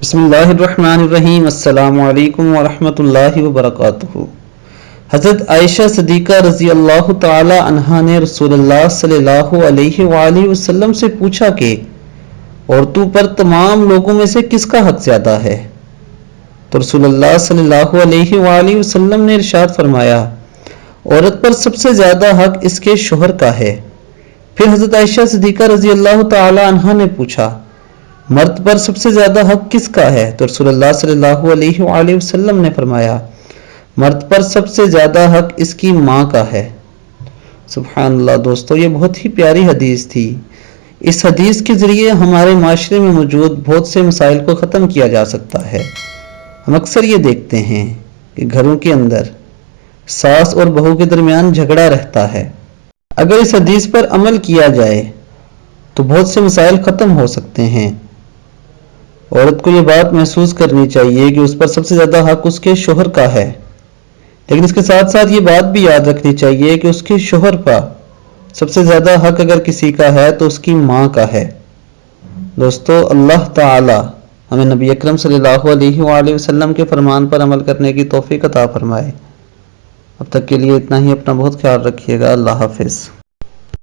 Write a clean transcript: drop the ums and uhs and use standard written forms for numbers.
بسم اللہ الرحمن الرحیم۔ السلام علیکم ورحمۃ اللہ وبرکاتہ۔ حضرت عائشہ صدیقہ رضی اللہ تعالی عنہا نے رسول اللہ صلی اللہ علیہ وآلہ وسلم سے پوچھا کہ عورتوں پر تمام لوگوں میں سے کس کا حق زیادہ ہے؟ تو رسول اللہ صلی اللہ علیہ وآلہ وسلم نے ارشاد فرمایا، عورت پر سب سے زیادہ حق اس کے شوہر کا ہے۔ پھر حضرت عائشہ صدیقہ رضی اللہ تعالی عنہا نے پوچھا، مرد پر سب سے زیادہ حق کس کا ہے؟ تو رسول اللہ صلی اللہ علیہ وآلہ وسلم نے فرمایا، مرد پر سب سے زیادہ حق اس کی ماں کا ہے۔ سبحان اللہ دوستو، یہ بہت ہی پیاری حدیث تھی۔ اس حدیث کے ذریعے ہمارے معاشرے میں موجود بہت سے مسائل کو ختم کیا جا سکتا ہے۔ ہم اکثر یہ دیکھتے ہیں کہ گھروں کے اندر ساس اور بہو کے درمیان جھگڑا رہتا ہے۔ اگر اس حدیث پر عمل کیا جائے تو بہت سے مسائل ختم ہو سکتے ہیں۔ عورت کو یہ بات محسوس کرنی چاہیے کہ اس پر سب سے زیادہ حق اس کے شوہر کا ہے، لیکن اس کے ساتھ ساتھ یہ بات بھی یاد رکھنی چاہیے کہ اس کے شوہر پر سب سے زیادہ حق اگر کسی کا ہے تو اس کی ماں کا ہے۔ دوستو، اللہ تعالی ہمیں نبی اکرم صلی اللہ علیہ وآلہ وسلم کے فرمان پر عمل کرنے کی توفیق عطا فرمائے۔ اب تک کے لیے اتنا ہی، اپنا بہت خیال رکھیے گا۔ اللہ حافظ۔